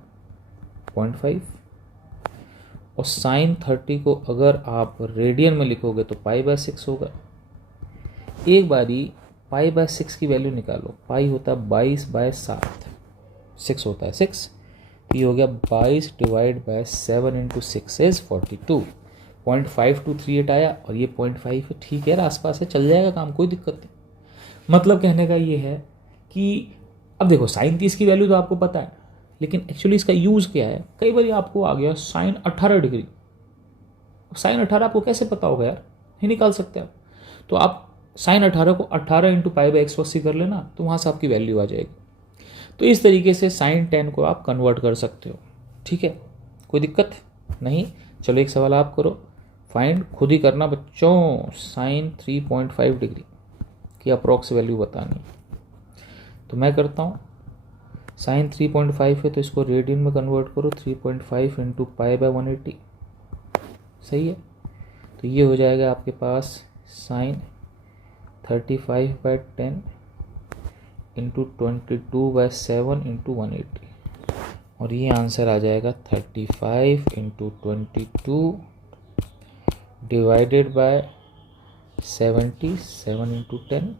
0.5, और साइन 30 को अगर आप रेडियन में लिखोगे तो π/6 होगा। एक बारी π/6 की वैल्यू निकालो। पाई होता है 22/7, 6 होता है 6, ये हो गया 22/7 × 6 इज 42। 0.5238 आया, और ये 0.5 ठीक है, आसपास है, चल जाएगा काम, कोई दिक्कत नहीं। मतलब कहने का ये है कि अब देखो साइन 30 की वैल्यू तो आपको पता है, लेकिन एक्चुअली इसका यूज़ क्या है? कई बार आपको आ गया साइन 18 डिग्री। साइन 18 आपको कैसे पता होगा यार? नहीं निकाल सकते आप। तो आप साइन 18 को 18 × π/180 कर लेना, तो वहाँ से आपकी वैल्यू आ जाएगी। तो इस तरीके से साइन 10 को आप कन्वर्ट कर सकते हो, ठीक है, कोई दिक्कत नहीं। चलो एक सवाल आप करो, फाइंड खुद ही करना बच्चों, साइन 3.5 डिग्री की अप्रॉक्स वैल्यू बतानी। तो मैं करता हूँ, साइन 3.5 है तो इसको रेडियन में कन्वर्ट करो, 3.5 इंटू पाई बाय 180, सही है। तो ये हो जाएगा आपके पास साइन 35/10 इंटू 22/7 इंटू 180, और ये आंसर आ जाएगा 35 into 22 divided by 70, 7 into 10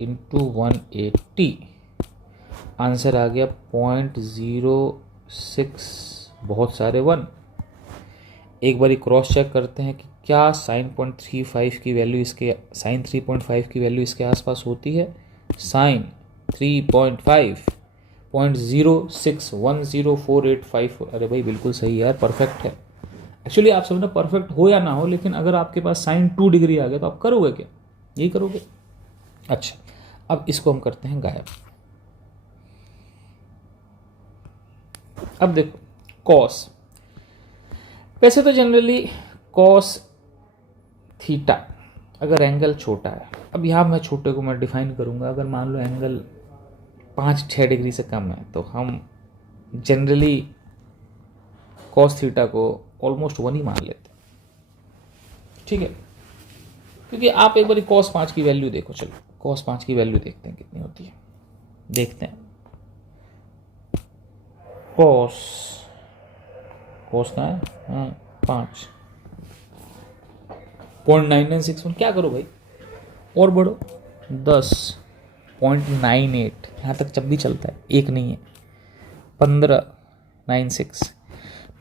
into 180। Answer आ गया 0.06, बहुत सारे 1। एक बारी क्रॉस चेक करते हैं कि क्या साइन 3.5 की वैल्यू इसके, साइन 3.5 की वैल्यू इसके आसपास होती है। साइन 3.5 0.06104854, अरे भाई बिल्कुल सही यार, परफेक्ट है। एक्चुअली आप समझना, परफेक्ट हो या ना हो, लेकिन अगर आपके पास साइन 2 डिग्री आ गया तो आप करोगे क्या, यही करोगे। अच्छा, अब इसको हम करते हैं गायब। अब देखो कॉस, वैसे तो जनरली कॉस थीटा अगर एंगल छोटा है, अब यहाँ मैं छोटे को मैं डिफाइन करूँगा, अगर मान लो एंगल 5-6 डिग्री से कम है तो हम जनरली कॉस थीटा को ऑलमोस्ट 1 ही मान लेते हैं, ठीक है। क्योंकि आप एक बार कॉस 5 की वैल्यू देखो, चलो कॉस 5 की वैल्यू देखते हैं कितनी होती है, देखते हैं। कॉस कहाँ है, हाँ 5.9961, क्या करो भाई और बढ़ो, 10.98, यहाँ तक जब भी चलता है, एक नहीं है, 15.96,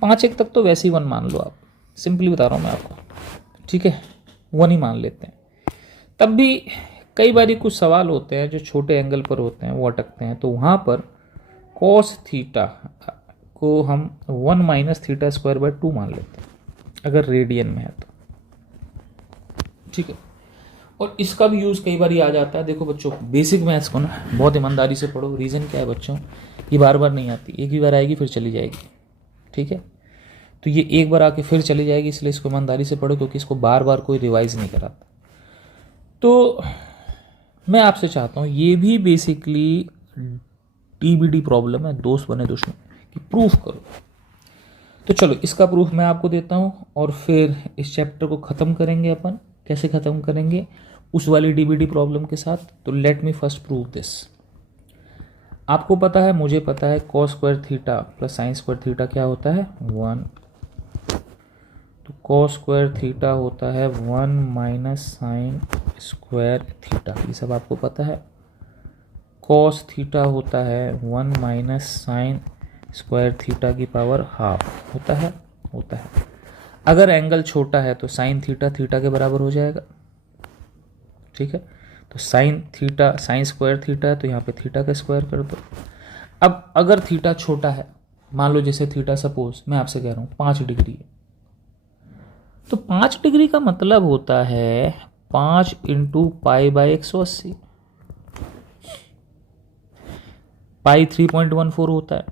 5 तक तो वैसे ही 1 मान लो आप, सिंपली बता रहा हूँ मैं आपको, ठीक है, 1 ही मान लेते हैं। तब भी कई बार कुछ सवाल होते हैं जो छोटे एंगल पर होते हैं, वो अटकते हैं, तो वहाँ पर कॉस थीटा को हम 1 माइनस थीटा स्क्वायर बाय 2 मान लेते हैं, अगर रेडियन में है तो, ठीक है। और इसका भी यूज़ कई बार आ जाता है। देखो बच्चों, बेसिक मैथ्स को ना बहुत ईमानदारी से पढ़ो। रीज़न क्या है बच्चों, ये बार बार नहीं आती, एक ही बार आएगी फिर चली जाएगी, ठीक है। तो ये एक बार आके फिर चली जाएगी, इसलिए इसको ईमानदारी से पढ़ो, क्योंकि इसको बार बार कोई रिवाइज नहीं कराता। तो मैं आपसे चाहता हूँ, ये भी बेसिकली TBD प्रॉब्लम है, दोस्त बने दुश्मन, कि प्रूफ करो। तो चलो इसका प्रूफ मैं आपको देता हूँ, और फिर इस चैप्टर को ख़त्म करेंगे अपन। कैसे ख़त्म करेंगे, उस वाली DBD प्रॉब्लम के साथ। तो let me first prove this. आपको पता है, मुझे पता है, cos square theta plus sine square theta क्या होता है, 1। तो कॉस स्क्वायर थीटा होता है 1 माइनस साइन स्क्वायर थीटा, ये सब आपको पता है। कॉस थीटा होता है 1 माइनस साइन स्क्वायर थीटा की पावर हाफ होता है। अगर एंगल छोटा है तो साइन थीटा थीटा के बराबर हो जाएगा, ठीक है। तो sine theta sine square theta है, तो यहाँ पे थीटा का स्क्वायर कर दो। अब अगर थीटा छोटा है, मान लो जैसे थीटा सपोज मैं आपसे कह रहा हूँ 5 डिग्री है, तो 5 डिग्री का मतलब होता है 5 इंटू पाई बाय 180। पाई 3.14 होता है,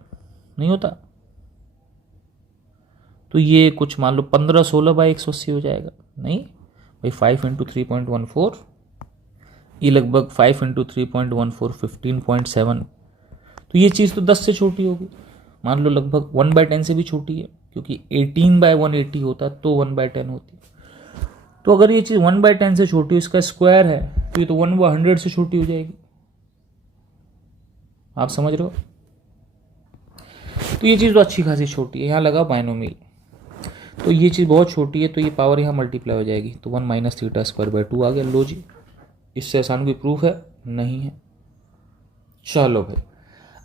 नहीं होता। तो ये कुछ मान लो 15-16 बाई 180 हो जाएगा, नहीं भाई, 5 इंटू 3.14, ये लगभग 5 इंटू 3.14 15.7। तो ये चीज़ तो 10 से छोटी होगी, मान लो लगभग 1/10 से भी छोटी है, क्योंकि 18/180 होता तो 1/10 होती। तो अगर ये चीज़ 1/10 से छोटी, इसका स्क्वायर है, तो ये तो 1/100 से छोटी हो जाएगी। आप समझ रहे हो। तो ये चीज़ तो अच्छी खासी छोटी है, यहाँ लगा बाइनोमियल, तो ये चीज़ बहुत छोटी है, तो ये पावर यहाँ मल्टीप्लाई हो जाएगी, तो 1 माइनस थीटा स्क्वायर बाय 2 आ गया। लो जी, इससे आसान कोई प्रूफ है नहीं है। चलो भाई,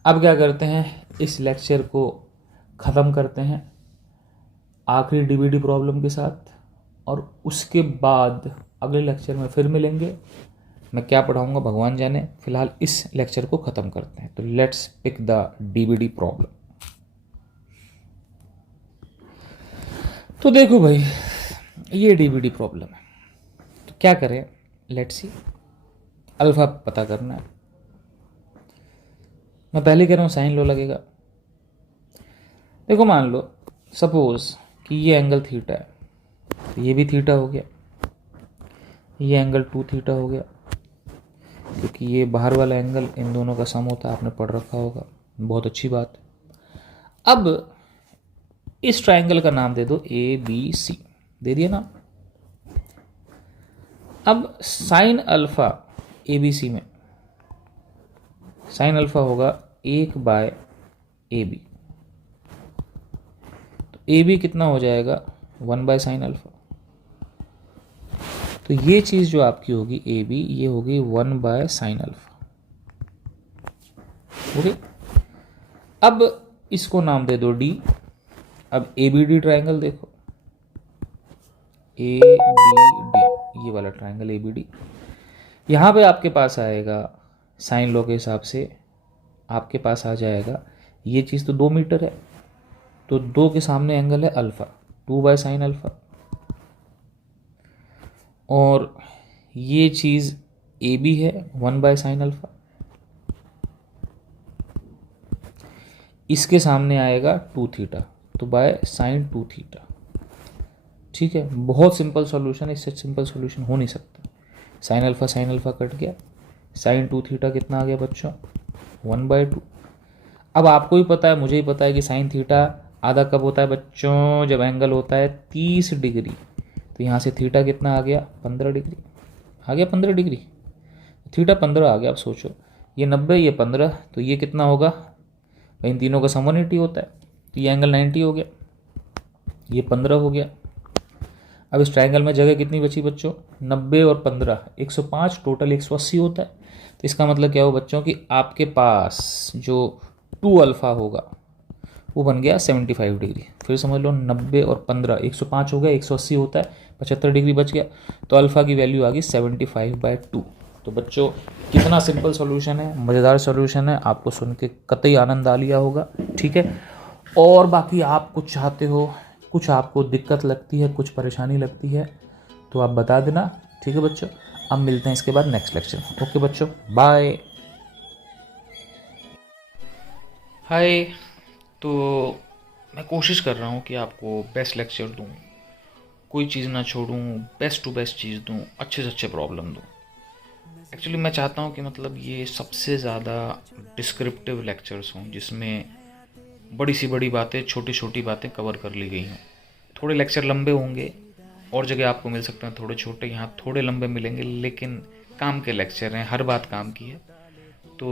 अब क्या करते हैं, इस लेक्चर को ख़त्म करते हैं आखिरी DBD प्रॉब्लम के साथ, और उसके बाद अगले लेक्चर में फिर मिलेंगे। मैं क्या पढ़ाऊँगा भगवान जाने, फिलहाल इस लेक्चर को ख़त्म करते हैं। तो let's pick the DBD problem. तो देखो भाई, ये DBD प्रॉब्लम है, तो क्या करें, लेट्स सी। अल्फा पता करना है, मैं पहले कह रहा हूँ साइन लो लगेगा। देखो मान लो सपोज कि ये एंगल थीटा है, तो ये भी थीटा हो गया, ये एंगल 2 थीटा हो गया, क्योंकि ये बाहर वाला एंगल इन दोनों का सम होता है, आपने पढ़ रखा होगा, बहुत अच्छी बात। अब इस ट्राइंगल का नाम दे दो ABC, दे दिया ना। अब साइन अल्फा ABC में साइन अल्फा होगा 1/AB, तो AB कितना हो जाएगा 1/साइन अल्फा। तो ये चीज़ जो आपकी होगी AB, ये होगी 1/साइन अल्फा। ओके, अब इसको नाम दे दो D। अब ABD ट्राइंगल देखो, ABD, ये वाला ट्राइंगल ABD, यहाँ पे आपके पास आएगा साइन लॉ के हिसाब से आपके पास आ जाएगा, ये चीज़ तो 2 मीटर है, तो 2 के सामने एंगल है अल्फ़ा, 2/साइन अल्फ़ा, और ये चीज़ AB है 1/साइन अल्फ़ा, इसके सामने आएगा 2 थीटा, तो बाय साइन 2 थीटा। ठीक है, बहुत सिंपल सॉल्यूशन है, इससे सिंपल सॉल्यूशन हो नहीं सकता। साइन अल्फ़ा कट गया, साइन 2 थीटा कितना आ गया बच्चों 1/2। अब आपको भी पता है, मुझे ही पता है कि साइन थीटा आधा कब होता है बच्चों, जब एंगल होता है 30 डिग्री। तो यहाँ से थीटा कितना आ गया 15 डिग्री, आ गया 15 डिग्री, थीटा 15 आ गया। अब सोचो, ये 90, ये 15, तो ये कितना होगा भाई, इन तीनों का सम 180 होता है, तो ये एंगल 90 हो गया, ये 15 हो गया। अब इस ट्रायंगल में जगह कितनी बची बच्चों 90 और 15 105, टोटल 180 होता है। तो इसका मतलब क्या हो बच्चों कि आपके पास जो 2 अल्फ़ा होगा वो बन गया 75 डिग्री। फिर समझ लो 90 और 15 105 हो गया, 180 होता है, 75 डिग्री बच गया, तो अल्फ़ा की वैल्यू आ गई 75/2। तो बच्चों कितना सिंपल सॉल्यूशन है, मज़ेदार सॉल्यूशन है, आपको सुन के कतई आनंद आ लिया होगा। ठीक है, और बाकी आप कुछ चाहते हो, कुछ आपको दिक्कत लगती है, कुछ परेशानी लगती है, तो आप बता देना। ठीक है बच्चों, अब मिलते हैं इसके बाद नेक्स्ट लेक्चर में। ओके बच्चों, बाय। हाय, तो मैं कोशिश कर रहा हूँ कि आपको बेस्ट लेक्चर दूँ, कोई चीज़ ना छोड़ूँ, बेस्ट टू बेस्ट चीज़ दूँ, अच्छे से अच्छे प्रॉब्लम दूँ। एक्चुअली मैं चाहता हूँ कि मतलब ये सबसे ज़्यादा डिस्क्रिप्टिव लेक्चर्स हों, जिसमें बड़ी सी बड़ी बातें, छोटी छोटी बातें कवर कर ली गई हों। थोड़े लेक्चर लंबे होंगे, और जगह आपको मिल सकते हैं थोड़े छोटे, यहाँ थोड़े लंबे मिलेंगे, लेकिन काम के लेक्चर हैं, हर बात काम की है। तो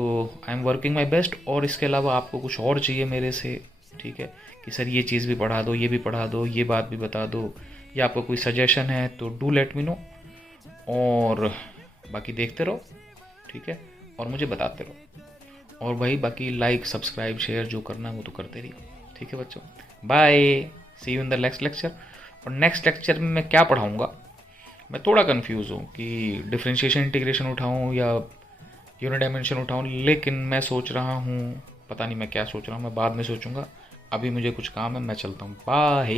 I am working my best. और इसके अलावा आपको कुछ और चाहिए मेरे से, ठीक है, कि सर ये चीज़ भी पढ़ा दो, ये भी पढ़ा दो, ये बात भी बता दो, या आपको कोई सजेशन है तो डू लेट मी नो। और बाकी देखते रहो, ठीक है, और मुझे बताते रहो। और भाई बाकी लाइक सब्सक्राइब शेयर जो करना है वो तो करते रहिए। ठीक है बच्चों, bye, see you in the next lecture. और नेक्स्ट लेक्चर में मैं क्या पढ़ाऊँगा, मैं थोड़ा कंफ्यूज हूँ कि डिफरेंशिएशन इंटीग्रेशन उठाऊँ या यूनिट डायमेंशन उठाऊँ, लेकिन मैं सोच रहा हूँ, पता नहीं मैं क्या सोच रहा हूँ, मैं बाद में सोचूंगा। अभी मुझे कुछ काम है, मैं चलता हूँ, बाय।